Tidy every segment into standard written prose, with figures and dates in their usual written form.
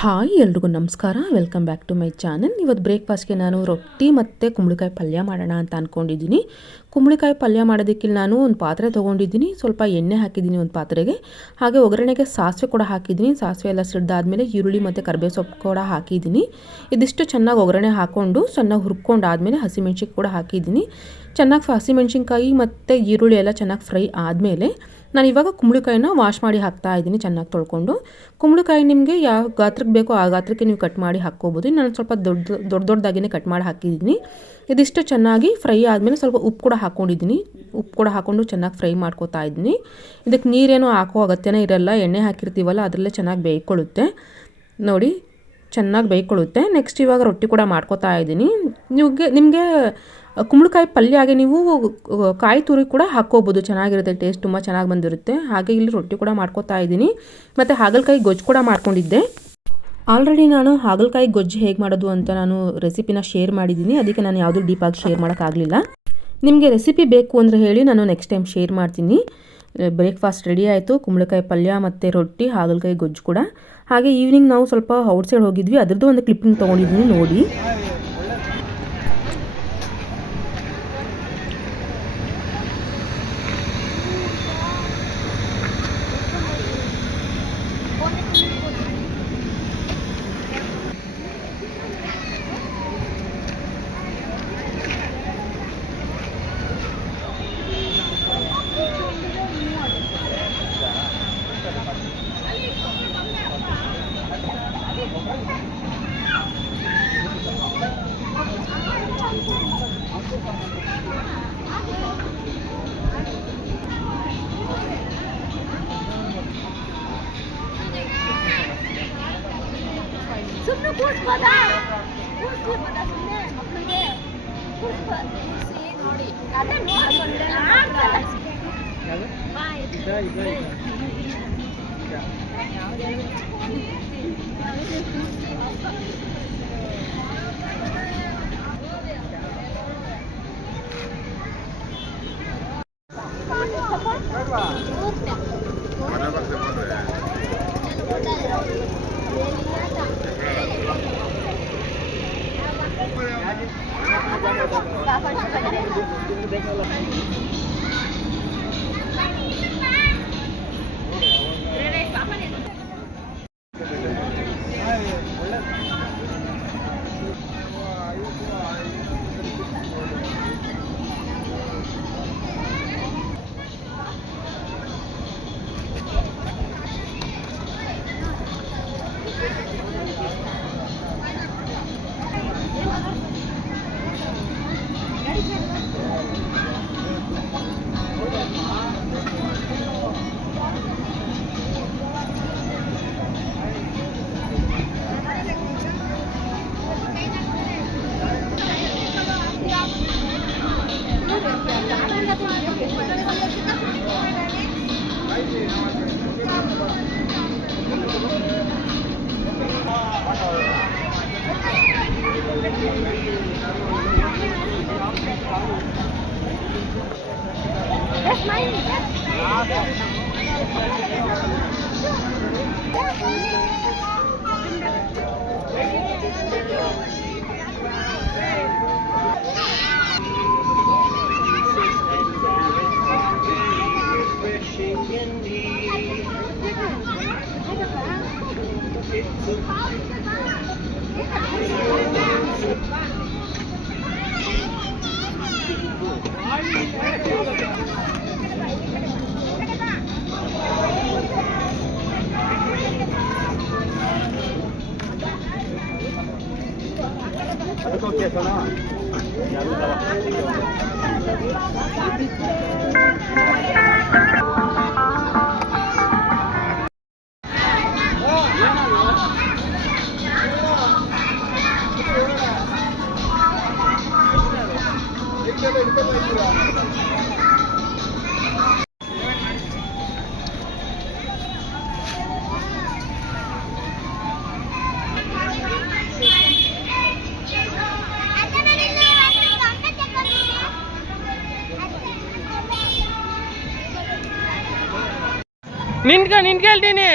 Hi ಎಲ್ರಿಗೂ ನಮಸ್ಕಾರ. Welcome back to my channel. ಇವತ್ತು ಬ್ರೇಕ್ಫಾಸ್ಟ್ಗೆ ನಾನು ರೊಟ್ಟಿ ಮತ್ತು ಕುಂಬಳಕಾಯಿ ಪಲ್ಯ ಮಾಡೋಣ ಅಂತ ಅಂದ್ಕೊಂಡಿದ್ದೀನಿ. ಕುಂಬಳಕಾಯಿ ಪಲ್ಯ ಮಾಡೋದಕ್ಕೆ ನಾನು ಒಂದು ಪಾತ್ರೆ ತೊಗೊಂಡಿದ್ದೀನಿ. ಸ್ವಲ್ಪ ಎಣ್ಣೆ ಹಾಕಿದ್ದೀನಿ ಒಂದು ಪಾತ್ರೆಗೆ. ಹಾಗೆ ಒಗ್ಗರಣೆಗೆ ಸಾಸಿವೆ ಕೂಡ ಹಾಕಿದ್ದೀನಿ. ಸಾಸಿವೆ ಎಲ್ಲ ಸಿಡ್ದಾದ್ಮೇಲೆ ಈರುಳ್ಳಿ ಮತ್ತು ಕರಿಬೇವು ಸೊಪ್ಪು ಕೂಡ ಹಾಕಿದ್ದೀನಿ. ಇದಿಷ್ಟು ಚೆನ್ನಾಗಿ ಒಗ್ಗರಣೆ ಹಾಕ್ಕೊಂಡು ಚೆನ್ನಾಗಿ ಹುರ್ಕೊಂಡಾದ್ಮೇಲೆ ಹಸಿಮೆಣ್ಸಿನ್ಕಾಯಿ ಕೂಡ ಹಾಕಿದ್ದೀನಿ. ಚೆನ್ನಾಗಿ ಹಸಿಮೆಣ್ಸಿನ್ಕಾಯಿ ಮತ್ತು ಈರುಳ್ಳಿ ಎಲ್ಲ ಚೆನ್ನಾಗಿ ಫ್ರೈ ಆದಮೇಲೆ ನಾನು ಇವಾಗ ಕುಂಬಳಕಾಯಿನ ವಾಶ್ ಮಾಡಿ ಹಾಕ್ತಾ ಇದ್ದೀನಿ, ಚೆನ್ನಾಗಿ ತೊಳ್ಕೊಂಡು. ಕುಂಬಳಕಾಯಿ ನಿಮಗೆ ಯಾವ ಗಾತ್ರಕ್ಕೆ ಬೇಕೋ ಆ ಗಾತ್ರಕ್ಕೆ ನೀವು ಕಟ್ ಮಾಡಿ ಹಾಕ್ಕೋಬೋದು. ನಾನು ಸ್ವಲ್ಪ ದೊಡ್ಡದಾಗಿಯೇ ಕಟ್ ಮಾಡಿ ಹಾಕಿದ್ದೀನಿ. ಇದಿಷ್ಟು ಚೆನ್ನಾಗಿ ಫ್ರೈ ಆದಮೇಲೆ ಸ್ವಲ್ಪ ಉಪ್ಪು ಕೂಡ ಹಾಕ್ಕೊಂಡಿದ್ದೀನಿ. ಉಪ್ಪು ಕೂಡ ಹಾಕ್ಕೊಂಡು ಚೆನ್ನಾಗಿ ಫ್ರೈ ಮಾಡ್ಕೊತಾ ಇದ್ದೀನಿ. ಇದಕ್ಕೆ ನೀರೇನು ಹಾಕೋ ಅಗತ್ಯನೇ ಇರಲ್ಲ, ಎಣ್ಣೆ ಹಾಕಿರ್ತೀವಲ್ಲ ಅದರಲ್ಲೇ ಚೆನ್ನಾಗಿ ಬೇಯ್ಕೊಳ್ಳುತ್ತೆ. ನೋಡಿ, ಚೆನ್ನಾಗಿ ಬೇಯ್ಕೊಳ್ಳುತ್ತೆ. ನೆಕ್ಸ್ಟ್ ಇವಾಗ ರೊಟ್ಟಿ ಕೂಡ ಮಾಡ್ಕೊತಾ ಇದ್ದೀನಿ. ನಿಮಗೆ ಕುಂಬಳಕಾಯಿ ಪಲ್ಯ ಹಾಗೆ ನೀವು ಕಾಯಿ ತುರಿ ಕೂಡ ಹಾಕ್ಕೋಬೋದು, ಚೆನ್ನಾಗಿರುತ್ತೆ, ಟೇಸ್ಟ್ ತುಂಬ ಚೆನ್ನಾಗಿ ಬಂದಿರುತ್ತೆ. ಹಾಗೆ ಇಲ್ಲಿ ರೊಟ್ಟಿ ಕೂಡ ಮಾಡ್ಕೊತಾ ಇದ್ದೀನಿ. ಮತ್ತು ಹಾಗಲಕಾಯಿ ಗೊಜ್ಜು ಕೂಡ ಮಾಡ್ಕೊಂಡಿದ್ದೆ. ಆಲ್ರೆಡಿ ನಾನು ಹಾಗಲಕಾಯಿ ಗೊಜ್ಜು ಹೇಗೆ ಮಾಡೋದು ಅಂತ ನಾನು ರೆಸಿಪಿನ ಶೇರ್ ಮಾಡಿದ್ದೀನಿ. ಅದಕ್ಕೆ ನಾನು ಯಾವುದೂ ಡೀಪಾಗಿ ಶೇರ್ ಮಾಡೋಕ್ಕಾಗಲಿಲ್ಲ. ನಿಮಗೆ ರೆಸಿಪಿ ಬೇಕು ಅಂದರೆ ಹೇಳಿ, ನಾನು ನೆಕ್ಸ್ಟ್ ಟೈಮ್ ಶೇರ್ ಮಾಡ್ತೀನಿ. ಬ್ರೇಕ್ಫಾಸ್ಟ್ ರೆಡಿ ಆಯಿತು. ಕುಂಬಳಕಾಯಿ ಪಲ್ಯ ಮತ್ತು ರೊಟ್ಟಿ, ಹಾಗಲಕಾಯಿ ಗೊಜ್ಜು ಕೂಡ. ಹಾಗೆ ಈವ್ನಿಂಗ್ ನಾವು ಸ್ವಲ್ಪ ಔಟ್ಸೈಡ್ ಹೋಗಿದ್ವಿ, ಅದರದ್ದು ಒಂದು ಕ್ಲಿಪ್ಪಿಂಗ್ ತೊಗೊಂಡಿದ್ದೀನಿ, ನೋಡಿ. ಸುಮ್ಮನೆ ಕೂರ್ಸ್ಬೋದಾ? ಕೂರ್ಸ್ಬೋದಾ ಸುಮ್ಮನೆ ಮಕ್ಕಳಿಗೆ? ಕೂರ್ಸಿ ನೋಡಿ, ಅದೇ ನೋಡ್ಕೊಂಡೆ ನಿನ್ಗೆ ಹೇಳ್ತೀನಿ.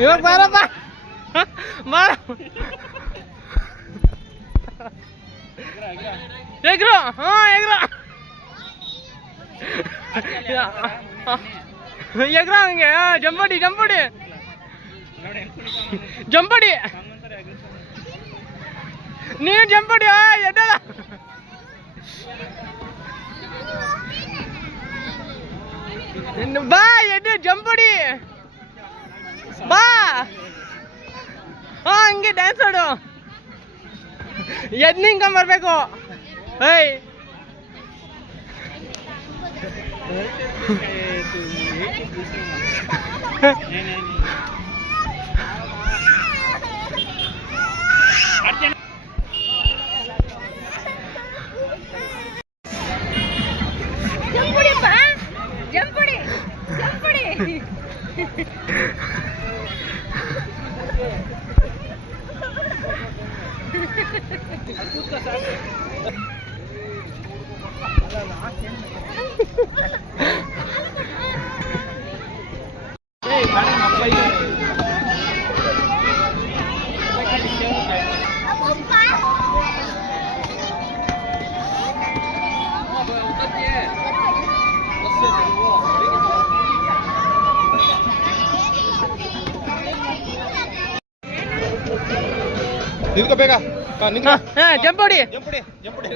ಇವಾಗ ಬಾರಪ್ಪ ಬಾರ ಎಗ್ರು ಎಗ್ರು ಎಗ್ರ ಹಂಗೆ ಜಂಪಡಿ ಜಂಪಡಿ ಜಂಪಡಿ ನೀನು ಜಂಪಡಿ ಎದ್ದಲ್ಲ ಬಾ ಎದ್ದು ಜಂಪಡಿ ಬಾ ಹಂಗೆ ಡ್ಯಾನ್ಸ್ ಆಡು ಎದ್ ನಿಂಕೊಂಡ್ ಬರ್ಬೇಕು ಏಯ್ ಜಂಪಡಿ ಜಂಪಡಿ ನಿಂತ್ಕೋ ಬೇಗ ಜಂಪಡಿ ಜಂಪಡಿ ಜಂಪಡಿ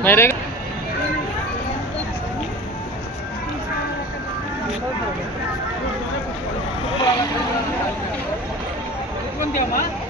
मेरे कौन क्या